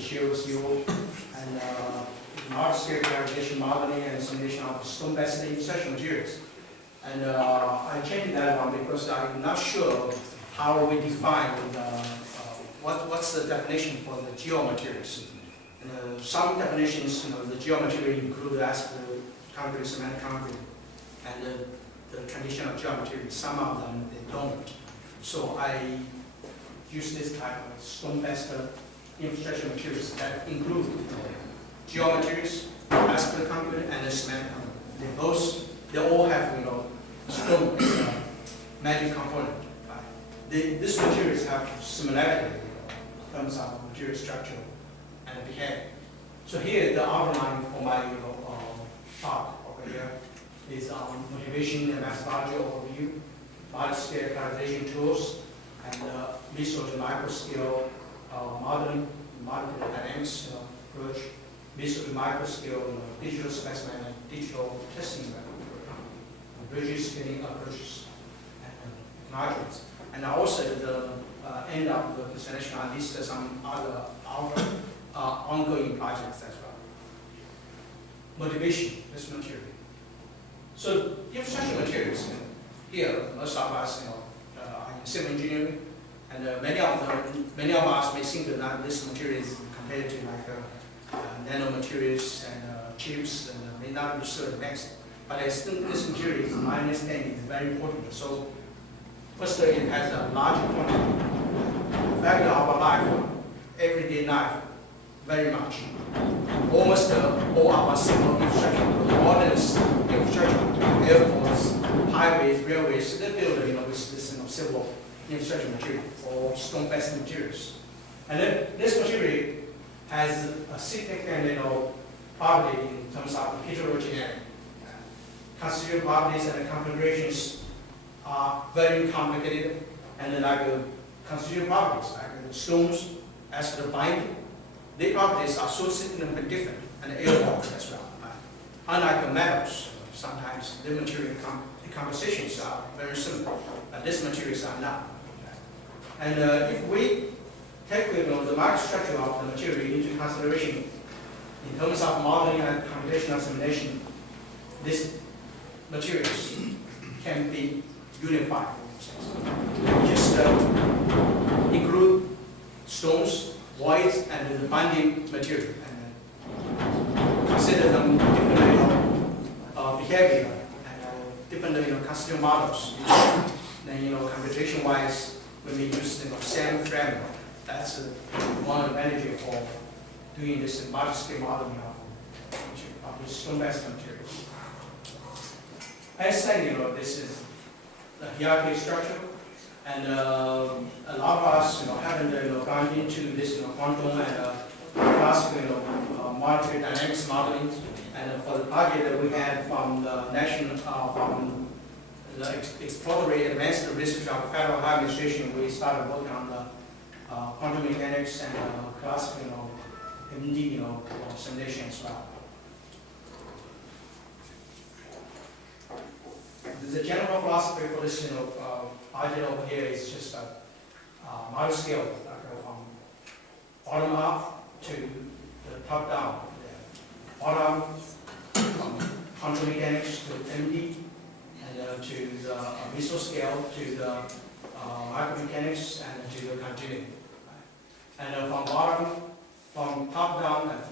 share with you, and large-scale characterization modeling and simulation of stone-based infrastructure materials. And I changed that one because I'm not sure how we define what's the definition for the geomaterials. Some definitions, the geometry include asphalt, concrete, cement, concrete, and the traditional geometry. Some of them they don't. So I use this type of stone-based infrastructure materials that include geometries, asphalt concrete, and cement concrete. They all have stone magic component. These materials have similarity in terms of material structure and behavior. So here the outline for my talk over here is motivation and methodology overview, multiscale characterization tools, and research microscale modeling, molecular dynamics approach, research microscale digital specimen and digital testing bridges scaling approaches and technologies. And also the end of the presentation, I listed some other ongoing projects as well. Motivation, this material. So infrastructure materials, here, most of us are in civil engineering, and many of us may think that this material is compared to nanomaterials and chips, and may not be so advanced. But I think this material, is, my understanding, is very important. So first, it has a large quantity. Value of our life, everyday life, very much. Almost all our civil infrastructure, modern infrastructure, airports, highways, railways, they build with this civil infrastructure material or stone-based materials. And then this material has a significant property in terms of heterogeneity. Constituent properties and configurations are very complicated, and constituent properties like the stones, as the binding, their properties are so significantly different, and airborne as well. Unlike the metals, sometimes the material compositions are very similar, but these materials are not. And if we take the microstructure of the material into consideration in terms of modeling and computational simulation, these materials can be unified. Just include stones, voids, and the binding material, and consider them different behavior and different constituent models. Then computation-wise, we may use same framework. That's one advantage for doing this multi-scale modeling of the stone-based materials. I say, this is the hierarchy structure, and a lot of us, haven't gone into this, quantum and classical, molecular dynamics modeling. And for the project that we had from the national, from the exploratory advanced research of the Federal Higher Administration, we started working on the quantum mechanics and classical, MD, simulation as well. The general philosophy for this, project over here is just a model scale, from bottom up to the top down. Bottom from quantum mechanics to MD, and to the mesoscale to the micromechanics and to the continuum. And from bottom, from top down,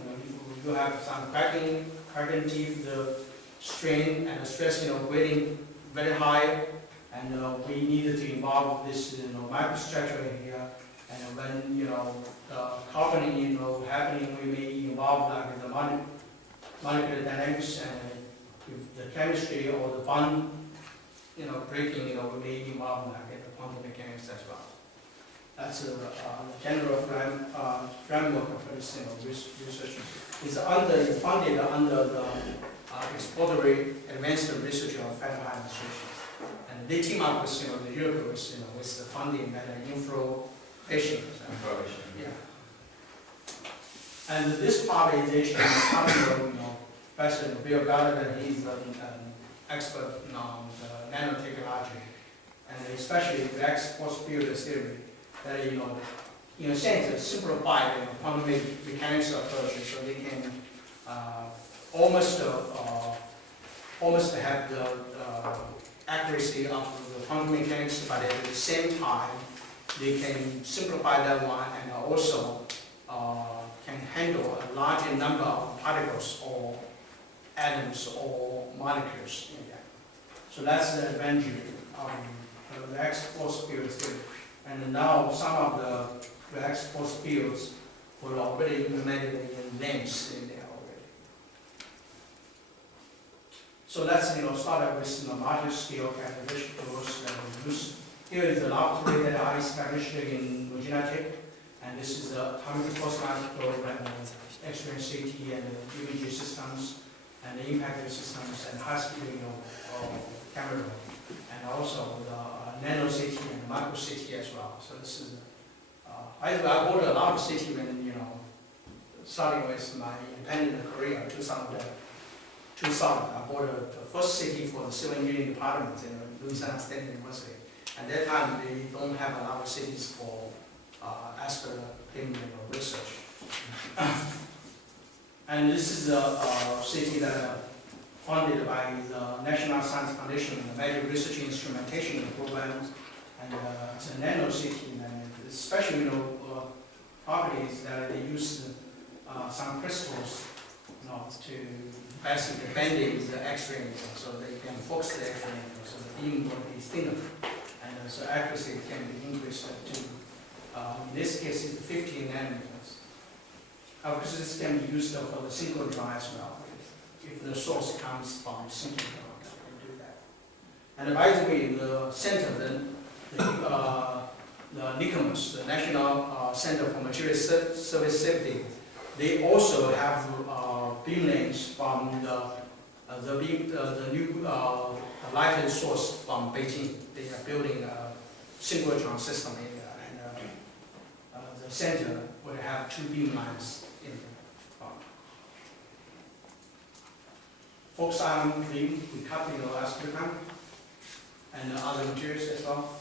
you have some cracking teeth, the strain and the stress, grading very high, and we needed to involve this, microstructure in here. And when the carboning, happening, we may involve the molecular dynamics and the chemistry or the bond, breaking, we may involve the quantum mechanics as well. That's the general framework of this, research. It's funded under the exploratory advanced research of Federal Higher Administration. And they team up with, the Europeans, with the funding and info patient. Yeah. And this part is coming from, President Prof, and he's an expert on the nanotechnology, and especially the X-force field theory. That in a sense, simplify the quantum mechanics approach, so they can almost have the accuracy of the quantum mechanics, but at the same time, they can simplify that one and also can handle a larger number of particles or atoms or molecules in that. So that's the advantage of the X-force fields here. And now some of the X-force fields were already implemented in LAMPS in there already. So let's start up with multi-scale characterization tools that we use. Here is the laboratory that I established in Virginia Tech, and this is the atomic force program, X-ray CT and imaging systems, and the impact systems and high-speed camera, and also the nano CT and micro CT as well. So this is, I bought a lot of CT when starting with my independent career in 2000. I bought the first CT for the civil engineering department in Louisiana State University. At that time, they don't have a lot of CTs for aspect research. And this is a city that funded by the National Science Foundation, the Major Research Instrumentation Program, and it's a nano city, and especially properties that they use some crystals, to basically bend the X-ray, so they can focus the X-ray, so the beam will be thinner, and so accuracy can be increased to, in this case, it's 15 nanometers. Of course, this can be used for the synchrotron as well. If the source comes from synchrotron, you can do that. And by the way, the center, the NICMS, the National Center for Material Service Safety, they also have beam lengths from the new lighted source from Beijing. They are building a synchrotron system in there, and the center will have 2 beam lines in there. Focus ion beam, we cut acetylene and other materials as well.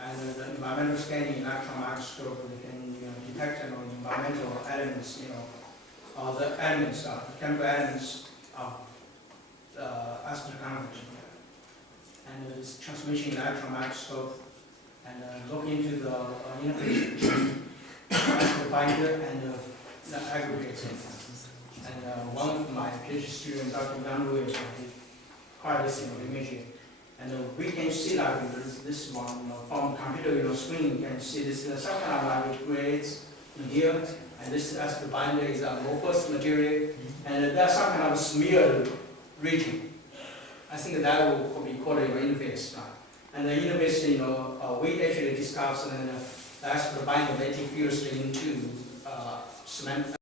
And the environmental scanning electron microscope, we can detect environmental elements, the elements, the chemical elements of acetylene. And this transmission electron microscope, and look into the interface binder and the aggregates. And one of my PhD students, Dr. Yang, is quite this imaging. And we can see that this one, from computer screen, you can see this some kind of which grades in here, and this as the binder is amorphous material, and there's some kind of smeared region. I think that will be called your interface. And the interface, we actually discussed, and that's the binder that diffused into cement.